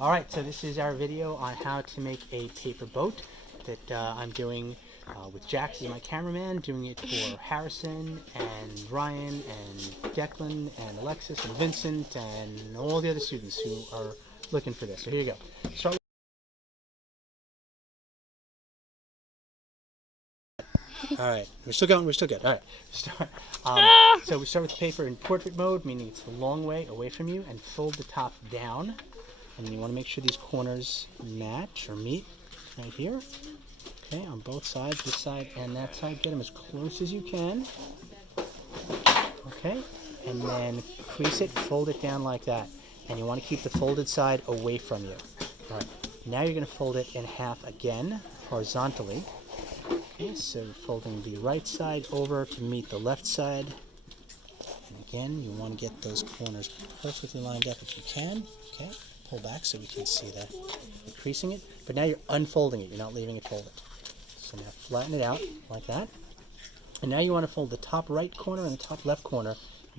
Alright, so this is our video on how to make a paper boat that I'm doing with Jaxx as my cameraman, doing it for Harrison and Ryan and Declan and Alexis and Vincent and all the other students who are looking for this. So here you go. Start Alright, we're still going, we're still good. Alright, so we start with the paper in portrait mode, meaning it's a long way away from you, and fold the top down. And you want to make sure these corners match or meet right here. Okay, on both sides, this side and that side. Get them as close as you can. Okay, and then crease it, fold it down like that. And you want to keep the folded side away from you. All right, now you're going to fold it in half again, horizontally. Okay, so folding the right side over to meet the left side. And again, you want to get those corners perfectly lined up if you can. Okay. Pull back so we can see the creasing it, but now you're unfolding it, you're not leaving it folded. So now flatten it out like that, and now you want to fold the top right corner and the top left corner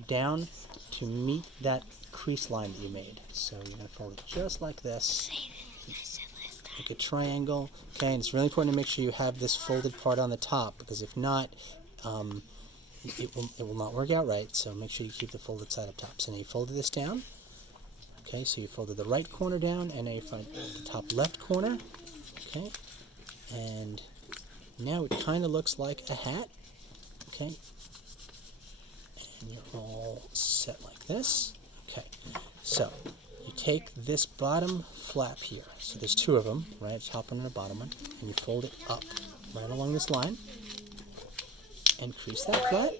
down to meet that crease line that you made. So you're going to fold it just like this, like a triangle. Okay, and it's really important to make sure you have this folded part on the top, because if not, it will not work out right. So make sure you keep the folded side up top. So now you folded this down. Okay, so you folded the right corner down, and now you fold the top left corner. Okay, and now it kind of looks like a hat. Okay, and you're all set like this. Okay, so you take this bottom flap here. So there's two of them, right? Top one and a bottom one, and you fold it up right along this line, and crease that flat.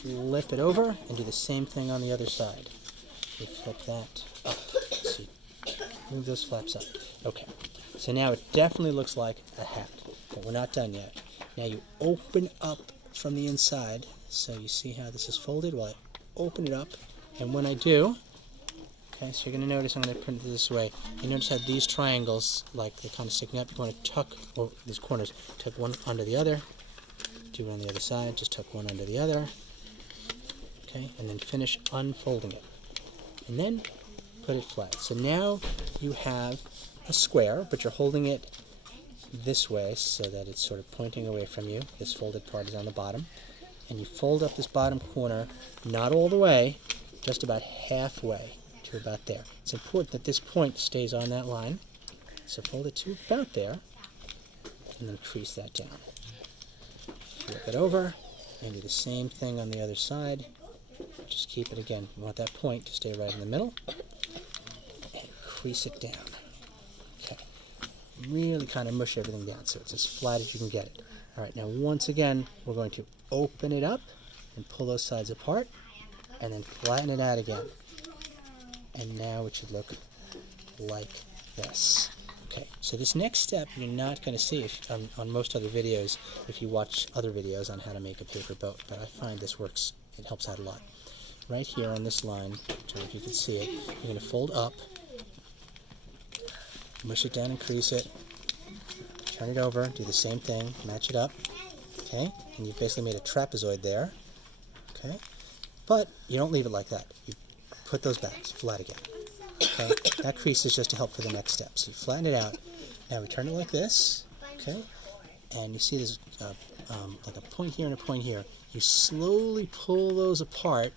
Flip it over, and do the same thing on the other side. You flip that up. So you move those flaps up. Okay, so now it definitely looks like a hat, but we're not done yet. Now you open up from the inside, so you see how this is folded? Well, I open it up, and when I do, okay, so you're going to notice, I'm going to print it this way. You notice how these triangles, like they're kind of sticking up, you want to tuck, or these corners, tuck one under the other, do it on the other side, just tuck one under the other, okay, and then finish unfolding it. And then put it flat. So now you have a square, but you're holding it this way so that it's sort of pointing away from you. This folded part is on the bottom. And you fold up this bottom corner, not all the way, just about halfway to about there. It's important that this point stays on that line. So fold it to about there, and then crease that down. Flip it over, and do the same thing on the other side. Just keep it again. You want that point to stay right in the middle. And crease it down. Okay. Really kind of mush everything down so it's as flat as you can get it. Alright, now once again, we're going to open it up and pull those sides apart, and then flatten it out again. And now it should look like this. Okay, so this next step you're not going to see on most other videos if you watch other videos on how to make a paper boat, but I find this works. It helps out a lot. Right here on this line, so if you can see it, you're going to fold up, mush it down and crease it, turn it over, do the same thing, match it up, okay, and you've basically made a trapezoid there, okay, but you don't leave it like that. You put those back, flat again, okay. That crease is just to help for the next step. So you flatten it out. Now we turn it like this, okay, and you see there's like a point here and a point here. You slowly pull those apart,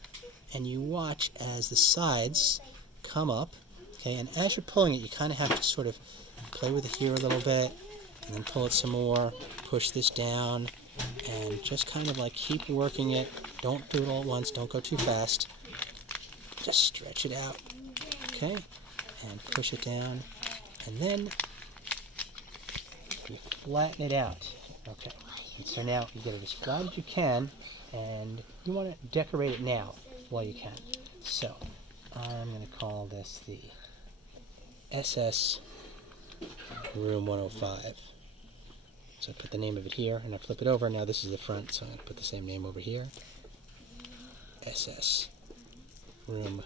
and you watch as the sides come up, okay, and as you're pulling it, you kind of have to sort of play with it here a little bit, and then pull it some more, push this down, and just kind of like keep working it. Don't do it all at once, don't go too fast. Just stretch it out, okay, and push it down, and then you flatten it out, okay. And so now you get it as flat as you can, and you want to decorate it now while you can. So I'm going to call this the SS Room 105. So I put the name of it here, and I flip it over. Now this is the front, so I'm going to put the same name over here. SS Room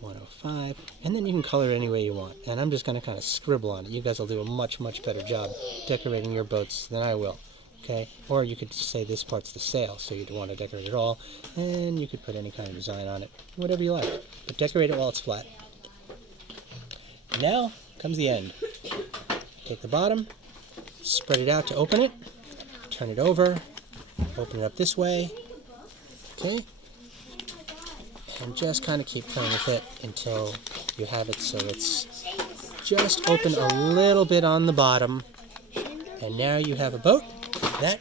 105. And then you can color it any way you want. And I'm just going to kind of scribble on it. You guys will do a much, much better job decorating your boats than I will. Okay, or you could say this part's the sail, so you'd want to decorate it all, and you could put any kind of design on it, whatever you like, but decorate it while it's flat. now comes the end. Take the bottom, spread it out to open it, turn it over, open it up this way, okay? And just kind of keep playing with it until you have it so it's just open a little bit on the bottom. And now you have a boat that